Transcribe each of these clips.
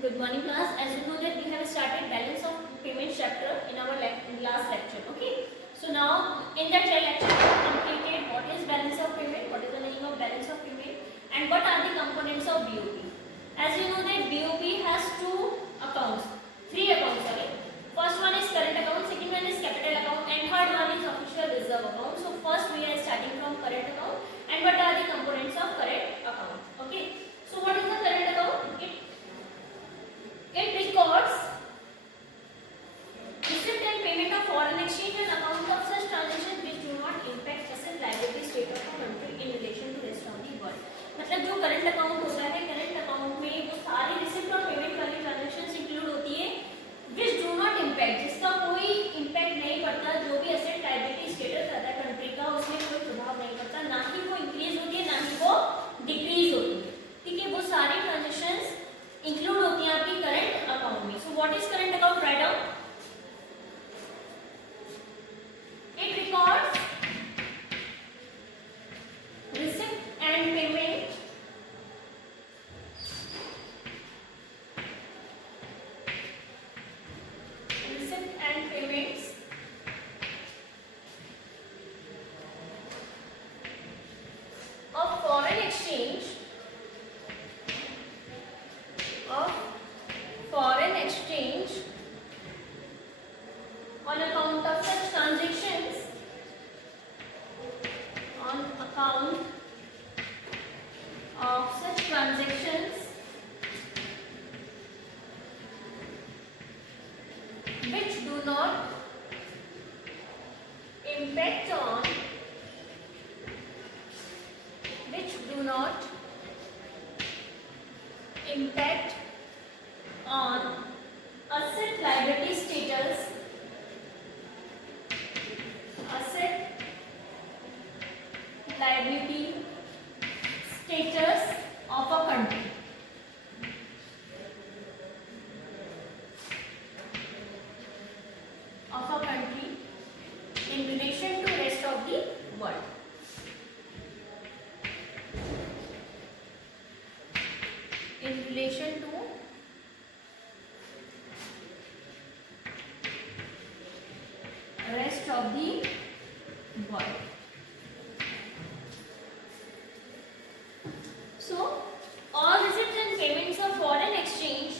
Good morning class. As you know that we have started balance of payment chapter in our last lecture. Okay. So now in that lecture we have completed what is balance of payment, what is the meaning of balance of payment, and what are the components of BOP. As you know that BOP has three accounts. Sorry. First one is current account, second one is capital account, and third one is official reserve account. So first we are starting from current account, and what are the components of current account. Okay. So what is the current account? It records receipt and payment of foreign exchange and account of such transactions which do not impact asset liability state of a country in relation to rest of the world. मतलब जो current account होता है, current account में वो सारी रिसीप्ट और पेमेंट वाली transactions include होती है which do not impact, जिसका कोई इम्पैक्ट नहीं पड़ता, जो भी एसेट लायबिलिटी स्टेटस रहता है कंट्री का उसमें कोई प्रभाव नहीं पड़ता, ना ही वो इंक्रीज होती है ना ही वो डिक्रीज होती है. ठीक है, वो सारी ट्रांजैक्शंस इंक्लूड होती हैं आपकी करंट अकाउंट में. So what is current account? Write down. It records receipt and payment of foreign exchange on account of such transactions which do not impact on asset liability status of a country. In relation to rest of the world. In relation to rest of the world. So, all receipts and payments of foreign exchange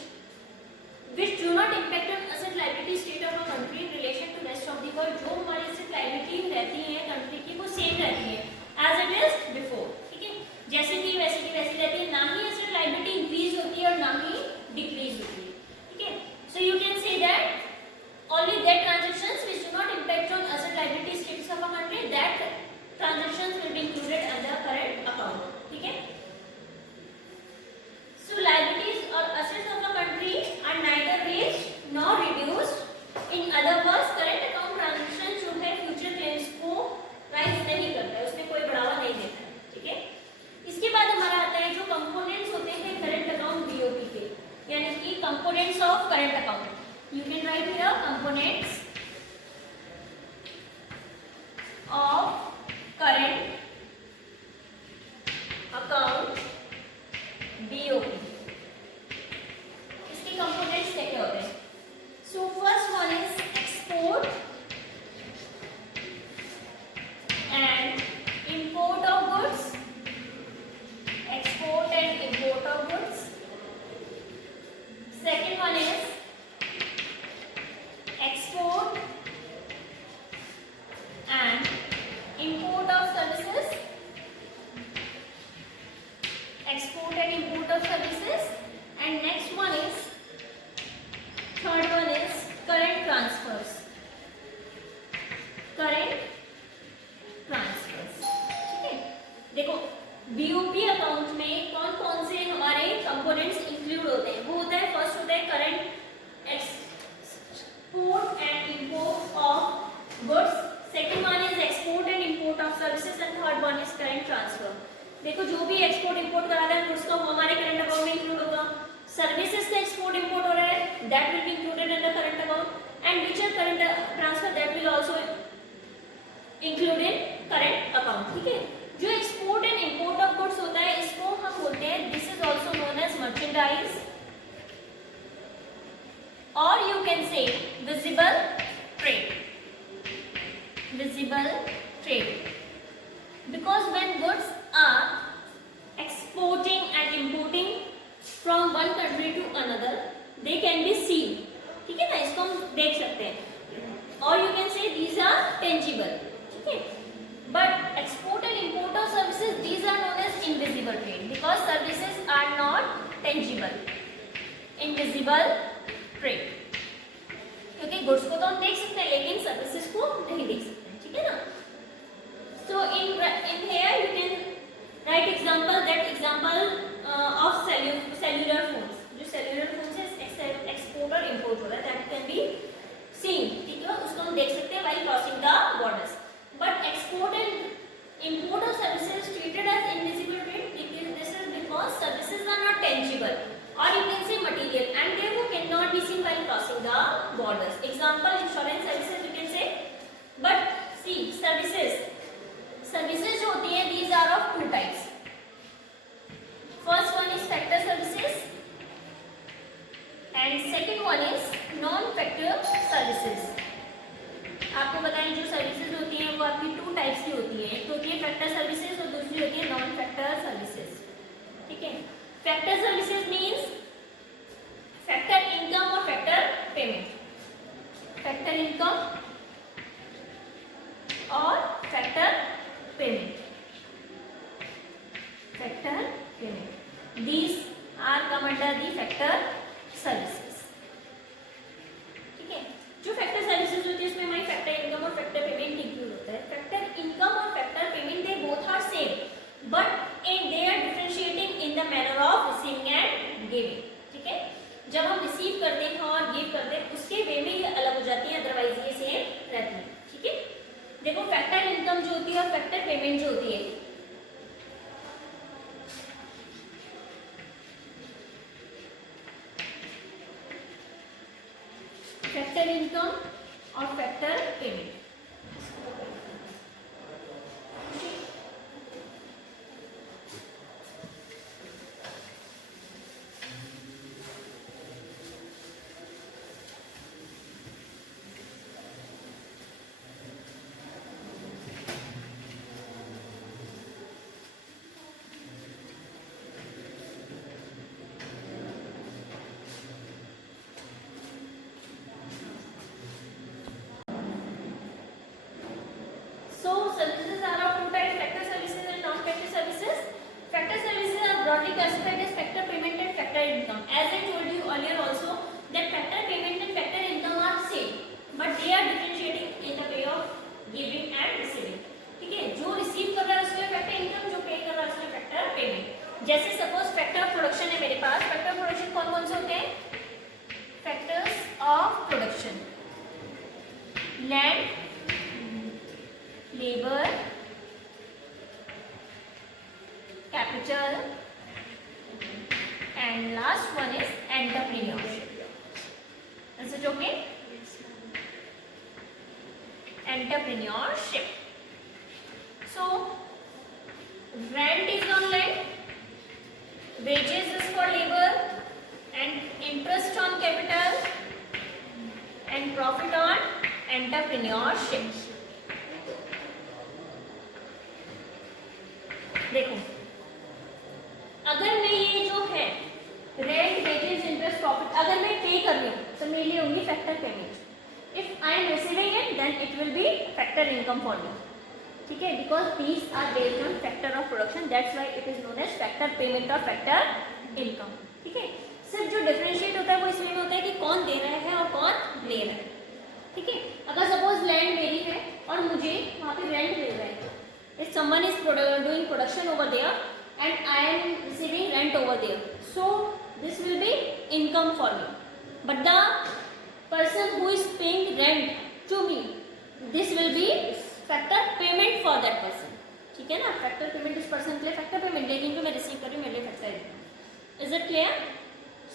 which do not impact on asset liability state of a country in relation to rest of the world, जो हमारी asset liability रहती है कंट्री की वो सेम रहती है as it is before. ठीक है, जैसे थी वैसे की वैसी रहती है, ना ही asset liability इंक्रीज होती है और ना ही डिक्रीज होती है. ठीक है, so you can say that only that transactions which do not impact on asset liability status of a country, that transactions will be included under current account. ठीक है, so liabilities or assets of a country are neither raised nor reduced. In other words, current account transactions जो है future claims को राइज नहीं करता है, उसमें कोई बढ़ावा नहीं देता है. ठीक है, इसके बाद हमारा आता है जो कंपोनेंट्स होते हैं करंट अकाउंट बीओपी के, यानी कि components of current account. You can write here components of current account BOP. इसके कंपोनेंट्स क्या क्या होते हैं? So first one is export and import of goods. Export and import of goods. Second one is export and import of services. Export and import of services. And next one is, third one is current transfers. ठीक है, देखो BOP account में कौन कौन से हमारे components include होते हैं. वो होता है, फर्स्ट होता है current export and import of goods. Second one is export and import of services and third one is current transfer. देखो जो भी एक्सपोर्ट इंपोर्ट करा रहा है गुड्स का वो हमारे करंट अकाउंट में इंक्लूड होगा. सर्विसेज का एक्सपोर्ट इंपोर्ट हो रहा है, that will be included in the current account. And which are current transfer, that will also include in current account. ठीक है, जो export and import of goods होता है इसको हम बोलते हैं, this is also known as merchandise exporting and importing from one country to another, they can be seen. ठीक है ना, इसको हम देख सकते हैं. और you can say these are tangible. ठीक है. But export and import of services, these are known as invisible trade because services are not tangible. Invisible trade. क्योंकि गुड्स को तो हम देख सकते हैं लेकिन सर्विसेज को नहीं देख सकते. ठीक है ना. So in here you can write example, that example of cellular phones. जो cellular phones है export और import होता है, that can be seen. ठीक है, उसको हम देख सकते हैं while crossing the borders. But export and import of services is treated as invisible trade. This is because services are not tangible, or you can say material, and therefore cannot be seen while crossing the borders. Example, insurance services you can say. But see, services जो होती है, these are of two types. First one is factor services and second one is non-factor services. आपको बताएं जो सर्विसेज होती हैं वो आपकी टू टाइप्स की होती हैं. एक तो होती है फैक्टर सर्विसेज और दूसरी होती है नॉन फैक्टर सर्विसेज. ठीक है. Factor services means factor income और फैक्टर पेमेंट. फैक्टर इनकम और factor payment. Factor payment, these are come under the factor services. ठीक है. जो फैक्टर सर्विसेज होती है उसमें हमारी फैक्टर इनकम और फैक्टर पेमेंट इंक्लूड होता है. फैक्टर इनकम और factor payment they both are same but they are differentiating in the manner of receiving and giving. ठीक है. जब हम रिसीव करते हैं और गिव करते हैं उसके वे में ये अलग हो जाती है, अदरवाइज ये सेम रहती है. ठीक है. देखो फैक्टर इनकम जो होती है और फैक्टर पेमेंट जो होती है, फैक्टर इनकम और factor payment. Services are of two types, factor services and non-factor services. Factor services are broadly classified as factor payment and factor income. As I told you earlier also that factor payment and factor income are same, but they are differentiating in the way of giving and receiving. ठीक है. जो रिसीव कर रहा है उसके लिए factor income, जो पे कर रहा है उसके लिए फैक्टर पेमेंट. जैसे सपोज फैक्टर प्रोडक्शन है मेरे पास. फैक्टर प्रोडक्शन कौन कौन से होते हैं? Factors of production, land, labor, capital, and last one is entrepreneurship. Is it okay? Entrepreneurship. So rent is on land, wages is for labor, and interest on capital, and profit on entrepreneurship. देखो अगर मैं ये जो है rent, wages, interest, profit अगर मैं पे कर रही हूँ तो मेरे लिए होंगी factor payment. If I am receiving it then it will be factor income for me. ठीक है. Because these are based on factor of production, that's why it is known as factor payment और factor income. ठीक है. सिर्फ जो डिफरेंशिएट होता है वो इसमें होता है कि कौन दे रहा है और कौन ले रहा है. ठीक है. अगर सपोज लैंड मेरी है और मुझे वहाँ पे रेंट मिल रहा है, if someone is doing production over there and I am receiving rent over there, so this will be income for me. But the person who is paying rent to me, this will be factor payment for that person. ठीक है ना. Factor payment इस पर्सन के लिए factor payment, लेकिन जो मैं रिसीव कर रही हूँ मेरे लिए factor income. Is it clear?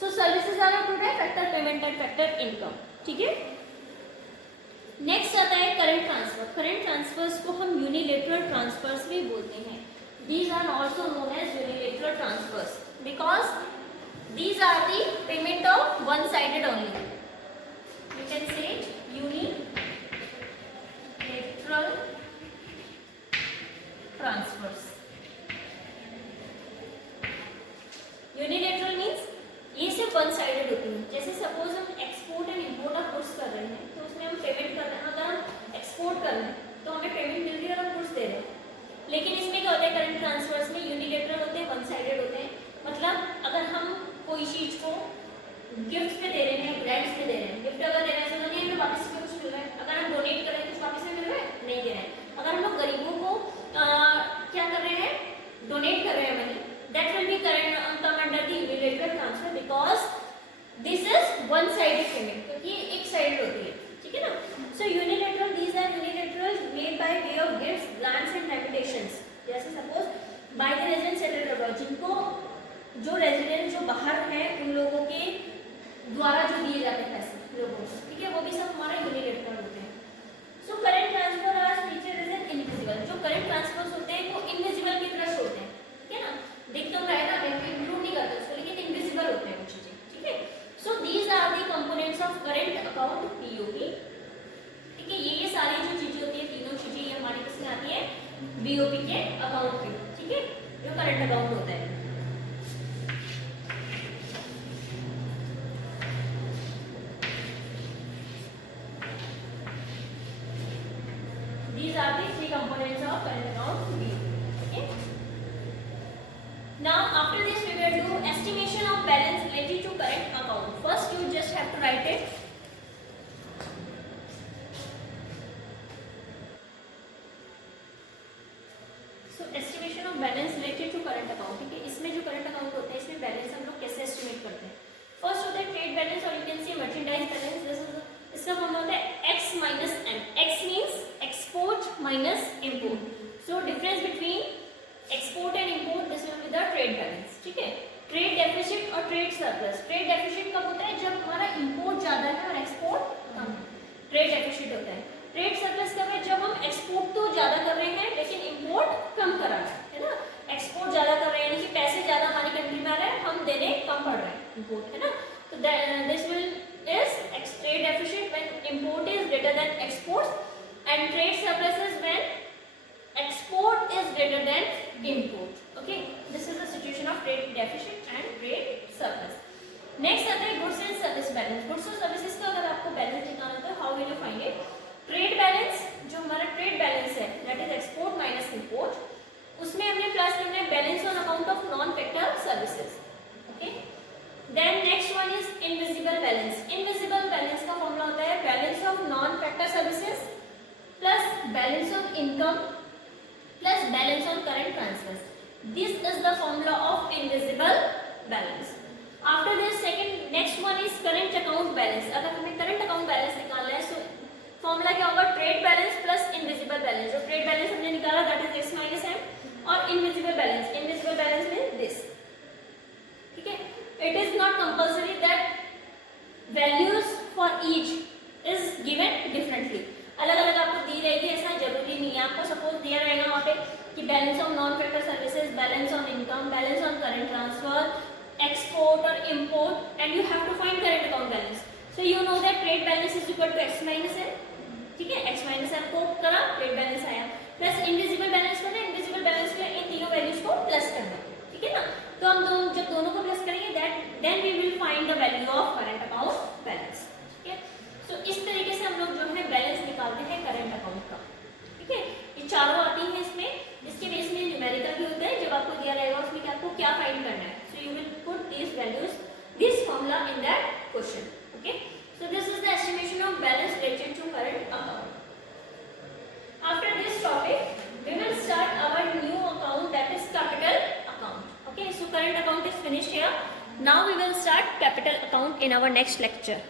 So services are of two type, factor payment and factor income. ठीक है. नेक्स्ट आता है करंट ट्रांसफर. करंट ट्रांसफर्स को हम यूनिलेटरल ट्रांसफर्स भी बोलते हैं. These are also known as unilateral transfers because these are the payment of one sided only. You can say unilateral transfers. Gift पे दे रहे हैं, ग्रांट्स पे दे रहे हैं। गिफ्ट अगर दे रहे हैं तो नहीं हमें वापस से कुछ मिल रहा है। अगर हम डोनेट कर रहे हैं तो वापस से मिल रहा है, नहीं दे रहे हैं। अगर हम लोग गरीबों को क्या कर रहे हैं, डोनेट कर रहे हैं money, that will be current come under the unilateral transfer because this is one sided payment, क्योंकि एक साइड होती है, ठीक है ना। So unilateral, these are unilateral made by way of gifts, grants and habitations. जैसे suppose by the resident settled abroad, जिनको जो रेजिडेंट जो बाहर हैं उन लोगों के द्वारा जो दिए जाते हैं पैसे लोगों को, ठीक है, वो भी सब हमारा यूनिलैटरल होते हैं। So current transfer are treated as an invisible, जो करंट ट्रांसफर्स होते हैं वो इनविजिबल की तरह होते हैं, ठीक है ना, दिख तो रहा है ना, इंक्लूड नहीं करते उसको, लेकिन इनविजिबल होते हैं वो चीजें, ठीक है। So these are the components of current account BOP, ठीक है। ये सारी जो चीजें होती है, तीनों चीजें ये हमारी किसमें आती है, बीओपी के अकाउंट में, ठीक है, जो करंट अकाउंट होता है। These are the three components of current account BOP. Okay. Now after this we will do estimation of balance related to current account. First you just have to write it. So estimation of balance related to current account. ठीक है, इसमें जो current account होता है इसमें बैलेंस हम लोग कैसे एस्टिमेट करते हैं। फर्स्ट होता है ट्रेड बैलेंस और you can see merchandise balance. इसका फॉर्मूला होता है x minus m. x means export minus import. So difference between export and import, this will be the trade balance, ठीक है। ट्रेड डेफिसिट और ट्रेड सरप्लस, ट्रेड डेफिसिट कब होता है, जब हमारा इंपोर्ट ज्यादा है और एक्सपोर्ट कम है, ट्रेड डेफिसिट होता है। ट्रेड सरप्लस कब है, जब हम एक्सपोर्ट तो ज्यादा कर रहे हैं लेकिन इंपोर्ट कम कर रहा है ना। एक्सपोर्ट ज्यादा कर रहे हैं यानी कि पैसे ज्यादा हमारी कंट्री में आ रहे हैं, हम देने कम पड़ रहे हैं, इंपोर्ट, है ना। तो this will is trade deficit when import is greater than exports, and trade surplus is when export is greater than import. Okay, this is the situation of trade deficit and trade surplus. Next आता है goods and service balance. Goods और services का अगर आपको बैलेंस निकालना तो how will you find it? Trade balance, जो हमारा ट्रेड बैलेंस है that is export minus import, उसमें हमने प्लस करना है balance on account of non factor services. Okay, then next one is invisible balance. Invisible balance का formula होता है balance of non factor services plus balance of income plus balance on current transfers. This is the formula of invisible balance. After this second next one is current account balance. अगर हमें current account balance निकालना है so formula क्या होगा, trade balance plus invisible balance. जो trade balance हमने निकाला that is x minus m, और invisible balance, invisible balance means this, ठीक है। It is not compulsory that values for each is given differently, अलग अलग आपको दी रहेगी, ऐसा जरूरी नहीं है। आपको सपोज दिया रहेगा वहाँ पे कि balance of non factor services, balance on income, balance on current transfer, export और import, and you have to find current account balance. So you know that trade balance is equal to x minus m, ठीक है, x minus m को करा, trade balance आया, plus invisible balance को, invisible balance के इन तीनों वैल्यूज को प्लस करना, ठीक है ना। तो हम जब दोनों को प्लस करेंगे then we will find the value of current account balance, ठीक है। सो इस तरीके से हम लोग जो है बैलेंस निकालते हैं करंट अकाउंट का, ठीक है। ये चारों आती हैं इसमें, इसके बेस में न्यूमेरिकल भी होता है, जब आपको दिया रहेगा उसमें कि आपको क्या फाइंड करना है, so you will put this values, this formula in that question, okay. So this is the estimation of balance related to current account. After this topic, we will start our new account, that is capital account. Okay, so current account is finished here. Now we will start capital account in our next lecture.